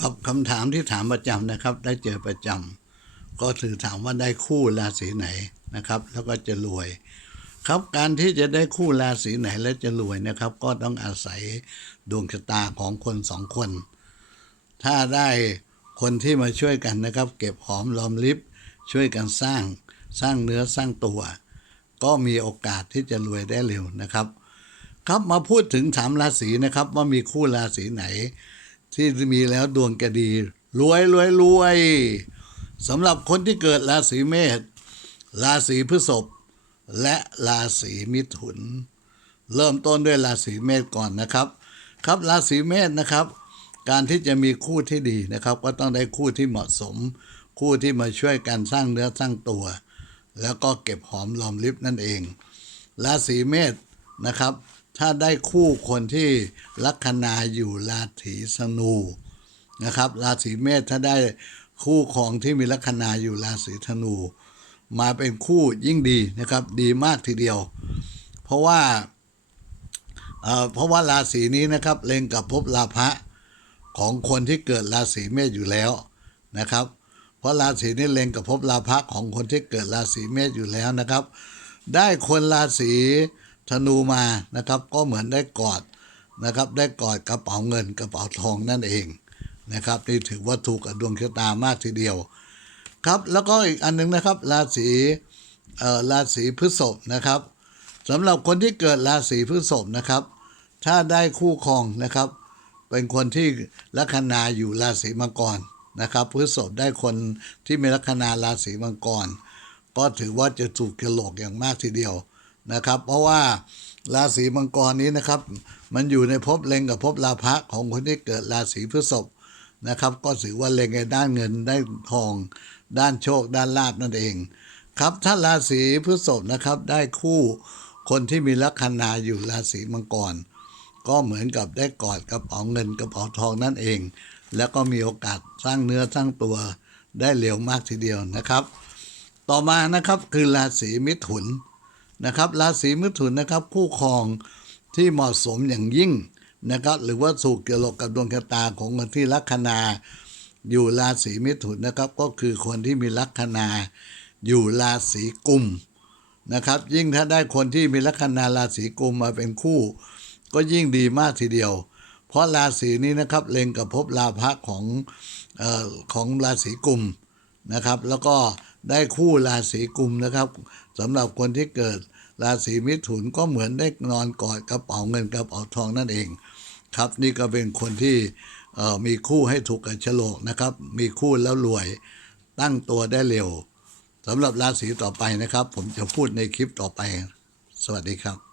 ครับคำถามที่ถามประจำนะครับ ได้เจอประจำก็คือถามว่าได้คู่ราศีไหนนะครับ แล้วก็จะรวย ครับการที่จะได้คู่ราศีไหนและจะรวยนะครับ ก็ต้องอาศัยดวงชะตาของคนสองคน ถ้าได้คนที่มาช่วยกันนะครับ เก็บหอมรอมริบช่วยกันสร้างสร้างเนื้อสร้างตัว ก็มีโอกาสที่จะรวยได้เร็วนะครับ ครับมาพูดถึงสามราศีนะครับ ว่ามีคู่ราศีไหน ที่มีแล้วดวงแกดี รวยรวยรวยสำหรับคนที่เกิดราศีเมษราศีพฤษภและราศีมิถุน เริ่มต้นด้วยราศีเมษก่อนนะครับ ครับราศีเมษนะครับ การที่จะมีคู่ที่ดีนะครับ ก็ต้องได้คู่ที่เหมาะสม คู่ที่มาช่วยกันสร้างเนื้อสร้างตัว แล้วก็เก็บหอมรอมริบนั่นเองราศีเมษนะครับ ถ้าได้คู่คนที่ลัคนาอยู่ราศีธนูนะครับ ราศีเมษถ้าได้คู่ของที่มีลัคนาอยู่ราศีธนู มาเป็นคู่ยิ่งดีนะครับ ดีมากทีเดียว เพราะว่าเอ่อเพราะว่าราศีนี้นะครับเล็งกับภพลาภะของคนที่เกิดราศีเมษอยู่แล้วนะครับ เพราะราศีนี้เล็งกับภพลาภะของคนที่เกิดราศีเมษอยู่แล้วนะครับ ได้คนราศี ธนูมานะครับ ก็เหมือนได้กอดนะครับ ได้กอดกระเป๋าเงินกระเป๋าทองนั่นเองนะครับนี่ถือว่าถูกกับดวงชะตามากทีเดียว ครับแล้วก็อีกอันหนึงนะครับ ราศีเอ่อราศีพฤษภนะครับสำหรับคนที่เกิดราศีพฤษภนะครับ ถ้าได้คู่ครองนะครับ เป็นคนที่ลัคนาอยู่ราศีมังกรนะครับพฤษภได้คนที่มีลัคนาราศีมังกร ก็ถือว่าจะถูกกระโหลกอย่างมากทีเดียว นะครับ เพราะว่าราศีมังกรนี้นะครับ มันอยู่ในภพเล็งกับภพลาภะของคนที่เกิดราศีพฤษภนะครับ ก็ถือว่าเล็งในด้านเงินได้ทอง ด้านโชค ด้านลาบนั่นเอง ครับถ้าราศีพฤษภนะครับได้คู่คนที่มีลัคนาอยู่ราศีมังกร ก็เหมือนกับได้กอดกระเป๋าเงินกระเป๋าทองนั่นเอง แล้วก็มีโอกาสสร้างเนื้อสร้างตัวได้เร็วมากทีเดียวนะครับ ต่อมานะครับคือราศีมิถุน นะครับราศีมิถุนนะครับคู่ครองที่เหมาะสมอย่างยิ่งนะครับหรือว่าถูกเกี่ยวกับดวงชะตาของคนที่ลัคนาอยู่ราศีมิถุนนะครับก็คือคนที่มีลัคนาอยู่ราศีกุมนะครับยิ่งถ้าได้คนที่มีลัคนาราศีกุมมาเป็นคู่ ก็ยิ่งดีมากทีเดียว เพราะราศีนี้นะครับเล็งกับภพลาภะของเอ่อของราศีกุม นะครับ แล้วก็ได้คู่ราศีกุมนะครับสำหรับคนที่เกิดราศีมิถุนก็เหมือนได้นอนกอดกระเป๋าเงินกระเป๋าทองนั่นเอง ครับ นี่ก็เป็นคนที่มีคู่ให้ถูกกับโฉลกนะครับ มีคู่แล้วรวยตั้งตัวได้เร็วสำหรับราศีต่อไปนะครับ ผมจะพูดในคลิปต่อไป สวัสดีครับ